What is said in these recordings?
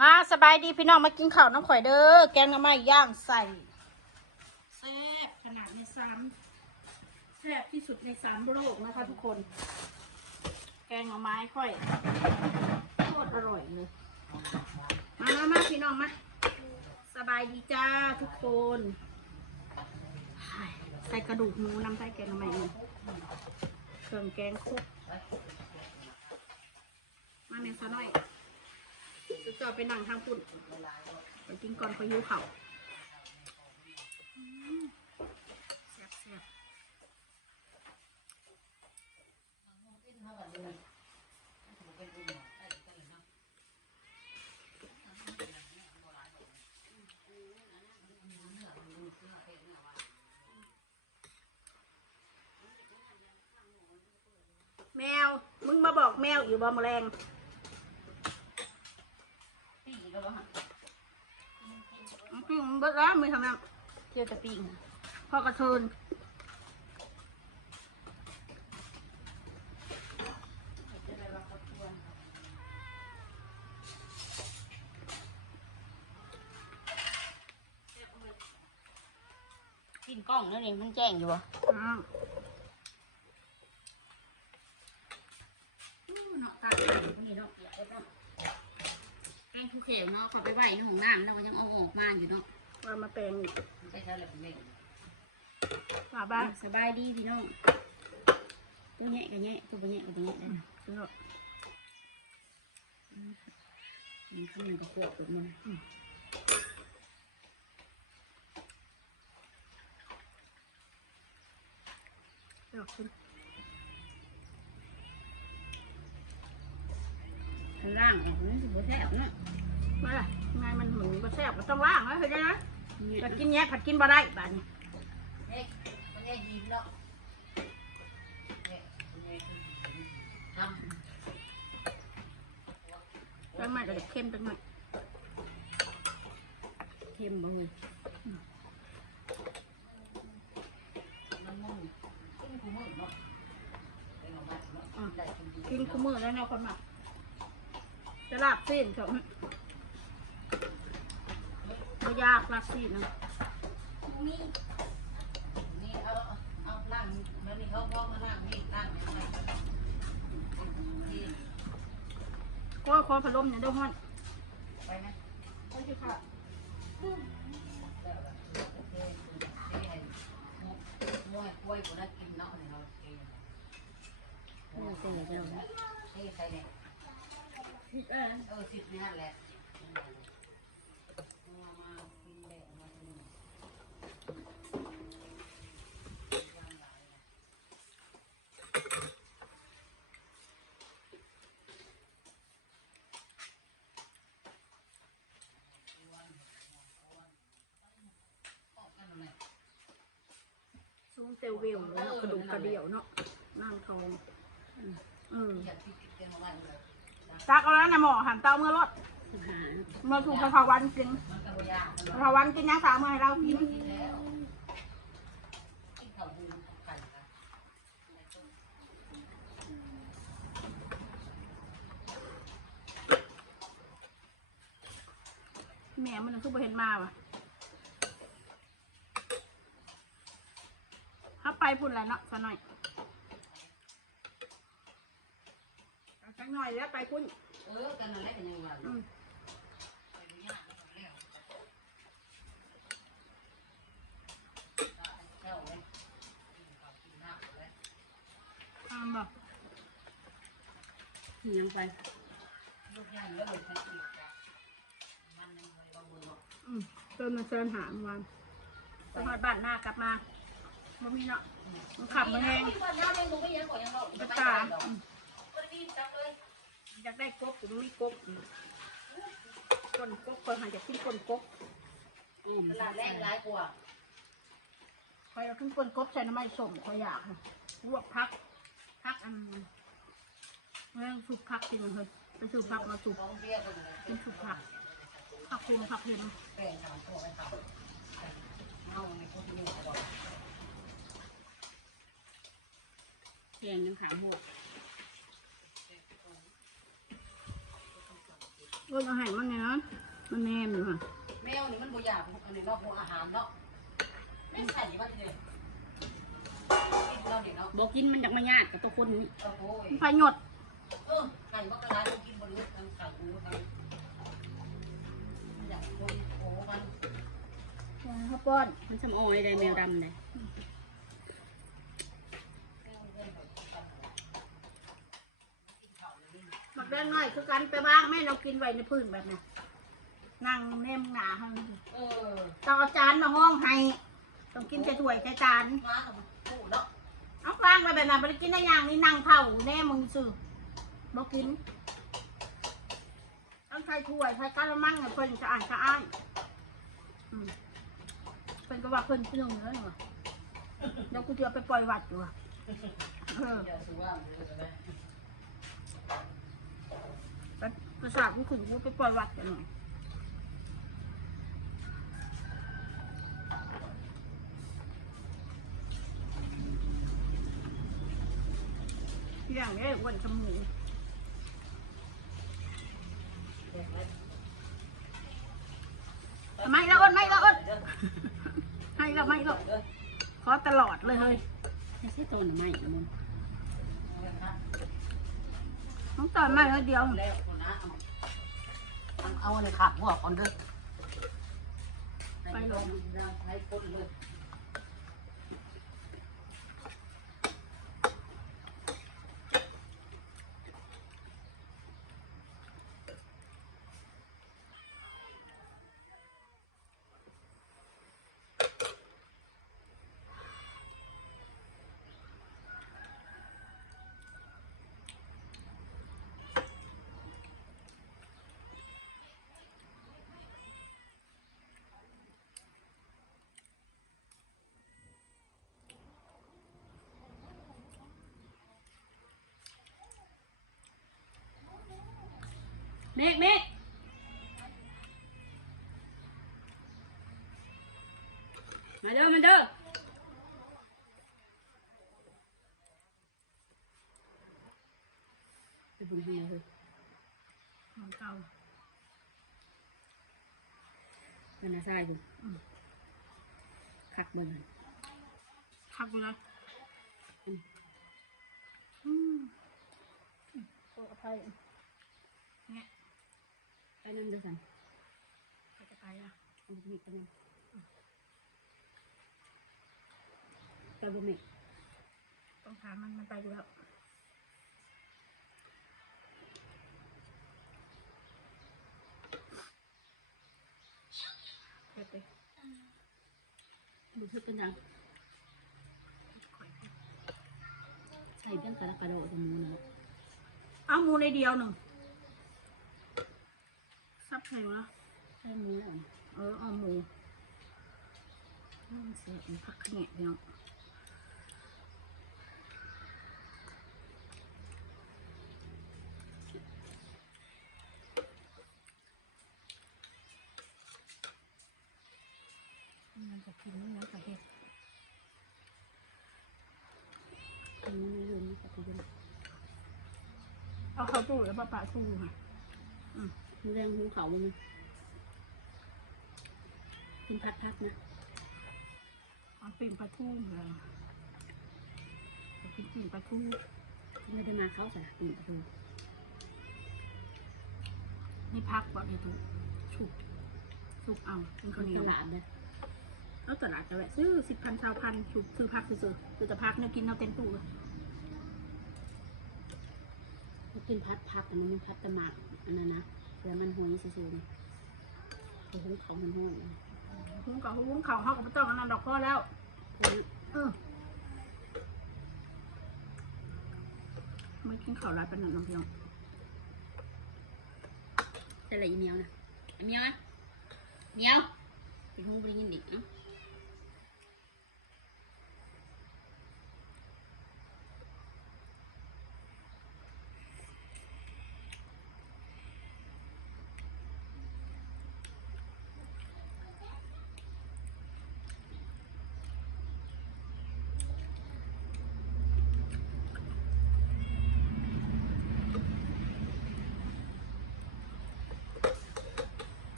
มาสบายดีพี่น้องมากินข้าวน้ำข่อยเด้อแกงน้ำไม้ย่างใส่แซ่บขนาดในสามแซ่บที่สุดในสามโลกนะคะทุกคน แกงหน่อไม้ค่อยโคตรอร่อยเลยมามามาพี่น้องมาสบายดีจ้าทุกคน ใส่กระดูกหมูน้ำใส่แกงหน่อไม้นี่เครื่องแกงครบมาเมนซะหน่อย จะจอไปนั่งทางปุ่นไปกินก่อนพายุเขาแซ่บแซ่บแมว มึงมาบอกแมวอยู่บ่แมลงอืมเบิดแล้วไม่ทำแล้วเที่ยวจะปิ้งพ่อกระเทินกินกล้องนั่นเองมันแจ้งอยู่วะอืมอู้เนาะตาตาคนนี้เนาะแก งผู้เขียวเนาะเขาไปไหวในห้องน้ำแล้วก็ยังเอาออกมาอยู่เนาะว่ามาแปลงอีกใช่ใช่เลยเป็นเล่นป่าบ้านสบายดีพี่น้องตัวแง่กับแง่ตัวบ่แง่กับบ่แง่ได้นะเนาะมันข้างหนึ่งก็ขวบแบบมันเนาะคุณ ข้างล่างออกมันสิบ่แซ่บเนาะมาละงมันเหมือนบะแซ่บก็ต้องล่างแล้วเฮ้ยนะเนี่ยผัดกินแย่ผัดกินบ่ได้บ้านนี้เอ๊ะมันแง่ยิงเนาะทแกงมันก็จะเค็มจังหน่อยเค็มบ่เลยมันมุ่งกินกูมึงเนาเป็นออกมาเนาะอะได้กินดีกินคู่มือแล้วเนาะคนมา ลาบซีนเขาไม่ยากลาบซีนนะนี่นี่เอาเอาล่างแล้วนี่เขาพ่อมาล่างนี่ล่างไม่ไหวนี่ก็คอพัดลมเนี่ยเด้วยฮ้อนไปไหมไปสิค่ะมวยกล้วยกูได้กินเนาะเนี่ยเราเองโอ้เจ๋งจังเลยนี่ใครเนี่ย เอ้ยเออสิบนี่แหละมามากินแดดมากินช่วงเซลเวลเนาะกระดูกกระเดี่ยวเนาะนางทอง อืม อยากที่กินกันวันเลย ตักเอาแล้วนะหมอหันเตาเมื่อรถหามาถูกพระวันกินมันก็บ่ยากพระวันกินยังสามมื้อให้เรากินแล้วกินข้าวบูนไก่กันแม่มันคือบ่เห็นมาว่ะถ้าไปพุ่นแหละเนาะสักหน่อยสักห น่อยแล้วไปพุ่นเออกันอะไรกันยังไงอืมเจ้าเลยทำบ่ยังไปลูกย่างแล้วเลยทันทีมันยังเลยบางมือบอกอืมเติมมาเชิญหาเมื่อวานไปฮอดบ้านหน้ากลับมาบ่มีเนาะมันขับมาแห้งที่บ้านย่าเลี้ยงหนูไม่ยังก่อนยังหรอกไปไปตา อยากได้กบผมมีกบคนกบคนหาอยากกินคนกบตลาดแรงร้ายกว่าคอยเอาขึ้นคนกบใส่น้ำมันส้มคอยอยากลวกพัก พักอันเรื่องสุกพักกินมันเลยไปสุกพักมาสุกของเบี้ยก็เลยกินสุกผักผักเค็มผักเค็มแป้งทำตัวไปทำเอาในคนที่นี่บอกเพียงยังขาหมก เออเอาให้มันเนี่ยนะมันแนมอยู่ค่ะแมวนี่มันบ่อยากอันนี้เนาะหัวอาหารเนาะไม่ใส่ว่าทีเลยกินเราเด็กเนาะบอกกินมันอยากมาญาติกับตัวคนนี้โอ้โหมันไฟหยดเออไข่มันกระดาษกินบนรถทั้งไข่กูทั้งอยากคนโอ้มันข้าวป้อน มันสมออยได้แมวดำเลย หมัก แดงน้อยคือกันไปบ้างแม่เรากินไว้ในพื้นแบบนี้นั่งแนมหนาให้เออต้องเอาจานมาห้องให้ต้องกินใส่ถ้วยใส่จานมาของกูเนาะเอาฟางไปแบบนั้นไปกินได้อย่างนี้นั่งเผาแน่มึงสื่อบ่กินต้องใช้ถ้วยใช้กะละมังเนี่ยเพิ่นจะอ่านจะอ่านอืมเพิ่นก็ว่าเพิ่นเพิ่งแล้วนี่วะเดี๋ยวกูจะเอาไปปล่อยวัดอยู่ว่ะเออ เดี๋ยวสูว่ามันจะได้ไปประสาทกูขึ้นกูไปปล่อยวัดกันหน่อยอย่างนี้อ้วันจมูกไม่แล้วอ้นไม่แล้วอ้นให้แล้วไม่แล้วขอตลอดเลยเฮ้ยไม่ใช่ตัวหน่อไม้นะมึงต้องต่อยไม่แล้วเดียวแล้วคนนะ เอาในขาดหัวก่อนเด้อไปลง เลยเมฆเมฆมาเด้อมาเด้อไปบุญเฮียเลยของเก่ามันน่าใช่คุณคักมันคักไปเลยอืมขออภัยเนี่ย ไปนั่นเด้อสันใครจะไปอะเอาไปมีกันนั่นไปบุญเมฆต้องถามมันมันไปอยู่แล้วเก็บไปดูทึกกันยังใส่เบี้ยงกระดกกระโดดกับมือนะเอาหมูในเดียวหนึ่งซับ ใครวะใส่มืออ่อนเออเอาหมูนั่นเสียเป็นผักขะแหน่พี่น้องมันจะกินนี่นะกะเห็ดมือยืนกับยืนเอาเข้าตู้แล้วปะปะตู้ค่ะมือ แรงหูเขาบ้างนะกินพัดพัดๆนะเอาปิ่งปลาทูเลยเอาปิ่งปิ่งปลาทูไม่ได้มาเขาใส่ปีกดูนี่พักบ่ดีทุกชุบชุบเอาเป็นคข้าวนเหนีตยวลาดนะแล้วตลาดจะแวะซื้อสิบพันชาวพันชุบซื้อพักซื้อๆคือจะพักเนี่ยกินเอาเต็มตู้เลยเขากินพัดพักอันนั้นมันพัดตะหมากอันนั้นนะ แล้วมันหุยซื่อๆนะเขาหุงเขามันห้อยนะหุ้งกับหุ้งเขาเขากับไม่ต้องอันนั้นดอกพ่อแล้วเออไม่กินข้าวไรเป็นหนังน้ำเพียงแต่ละอีเมียวนะอีเมียวนะเมียวเป็นหูบริยินดิเนาะ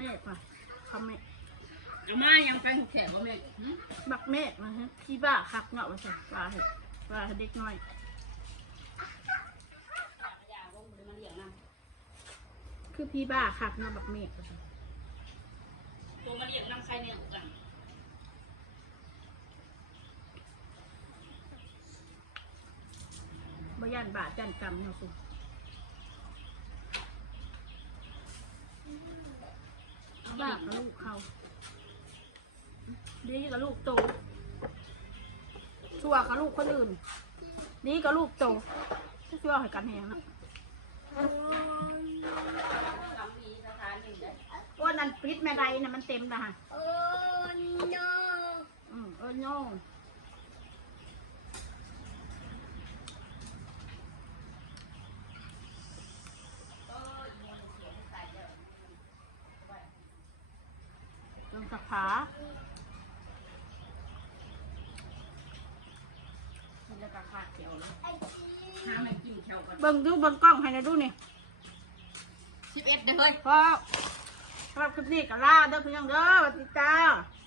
เมฆมาคำเมฆเอามายังไปหุบแขกบ่แม่หึบักเมฆมาฮะพี่บ้าคักเนาะว่าสิปลาเห็ดปลาเห็ดเด็กน้อยอย่าลงเลยมาเลี้ยงนคือพี่บ้าคักเนาะบักเมฆว่าซั่นำตัวมาเลี้ยงนำใครเนี่ยกันบ่ย่านบาจันกรรมเนาะสุ บ้ากับลูกเขาดีกับลูกโตชั่วกับลูกคนอื่นดีกับลูกโตชั่วให้กันแหงอะกำมีสถานอยู่ได้ว่านั่นปิดแม่ไรนะมันเต็มนะฮะโอ้โนอืมเออโน่ ลงสักขามันจะกระขาดเขียวเลยห้ามให้กินเขียวก่อนเบิ่งดูเบิ่งกล้องให้นะดูนี่สิบเอ็ดเด้อเฮ้ย พอสำหรับคลิปนี้ก็ลาเด้อพี่น้องเด้อสวัสดีจ้าส